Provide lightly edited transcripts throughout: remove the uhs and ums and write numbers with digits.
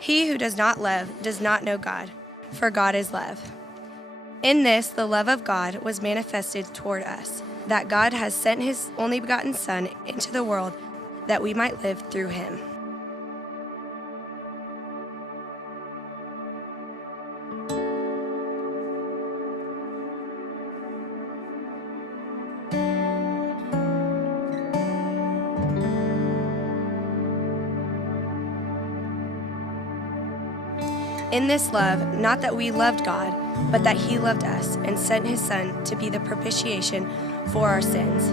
He who does not love does not know God, for God is love. In this, the love of God was manifested toward us, that God has sent his only begotten Son into the world that we might live through him. In this love, not that we loved God, but that he loved us and sent his Son to be the propitiation for our sins.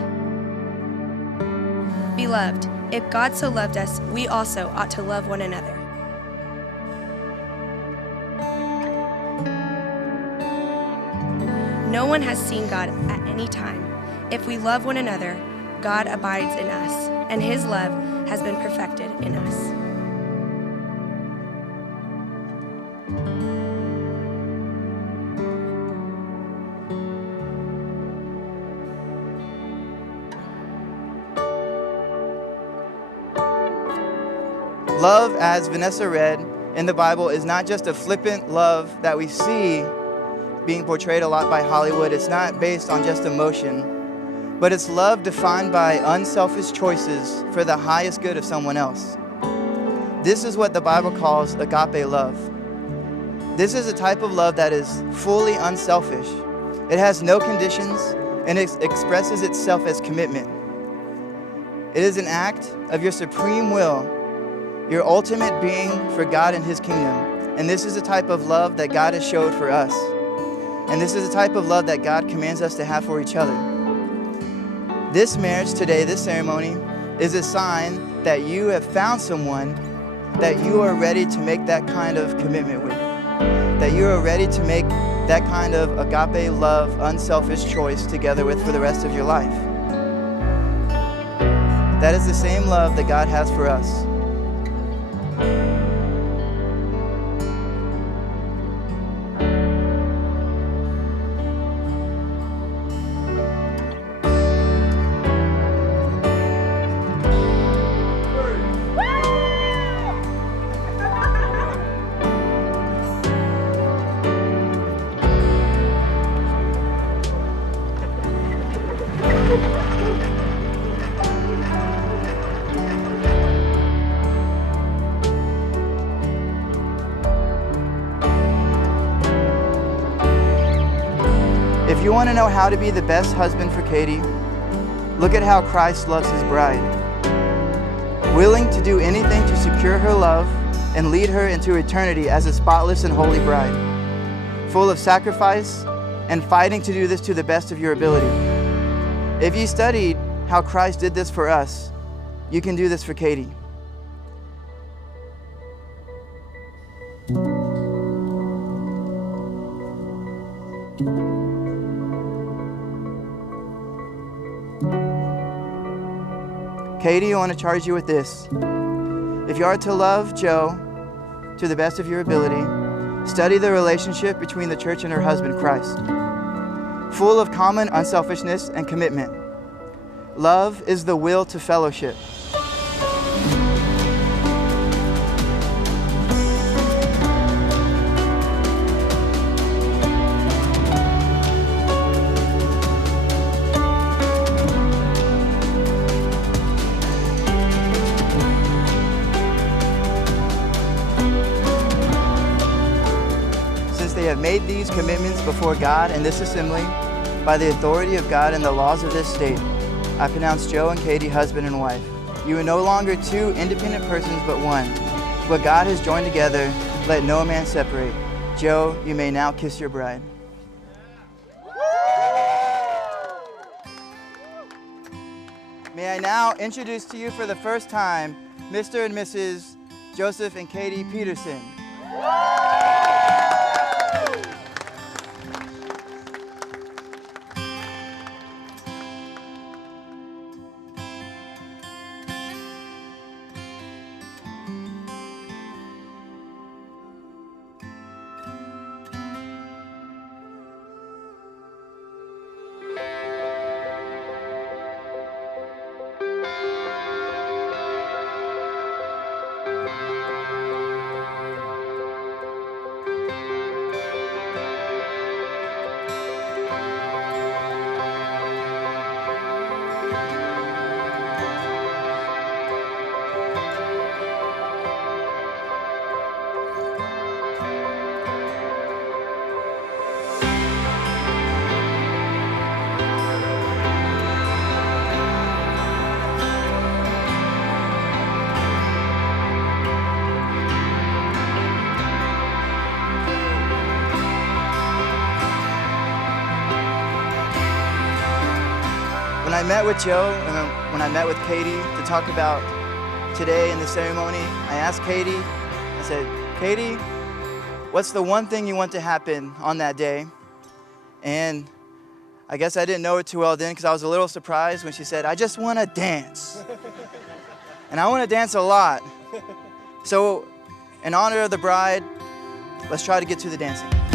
Beloved, if God so loved us, we also ought to love one another. No one has seen God at any time. If we love one another, God abides in us, and his love has been perfected in us. Love, as Vanessa read in the Bible, is not just a flippant love that we see being portrayed a lot by Hollywood. It's not based on just emotion, but it's love defined by unselfish choices for the highest good of someone else. This is what the Bible calls agape love. This is a type of love that is fully unselfish. It has no conditions, and it expresses itself as commitment. It is an act of your supreme will, your ultimate being for God and his kingdom. And this is the type of love that God has showed for us. And this is the type of love that God commands us to have for each other. This marriage today, this ceremony, is a sign that you have found someone that you are ready to make that kind of commitment with. That you are ready to make that kind of agape love, unselfish choice together with for the rest of your life. That is the same love that God has for us. If you want to know how to be the best husband for Katie, look at how Christ loves his bride. Willing to do anything to secure her love and lead her into eternity as a spotless and holy bride. Full of sacrifice and fighting to do this to the best of your ability. If you studied how Christ did this for us, you can do this for Katie. Katie, I want to charge you with this. If you are to love Joe to the best of your ability, study the relationship between the church and her husband, Christ. Full of common unselfishness and commitment. Love is the will to fellowship. They have made these commitments before God and this assembly by the authority of God and the laws of this state. I pronounce Joe and Katie husband and wife. You are no longer two independent persons but one. What God has joined together, let no man separate. Joe, you may now kiss your bride. May I now introduce to you for the first time Mr. and Mrs. Joseph and Katie Peterson. I met with Joe and when I met with Katie to talk about today in the ceremony, I asked Katie, I said, Katie, what's the one thing you want to happen on that day? And I guess I didn't know it too well then because I was a little surprised when she said, I just want to dance. And I want to dance a lot. So in honor of the bride, let's try to get to the dancing.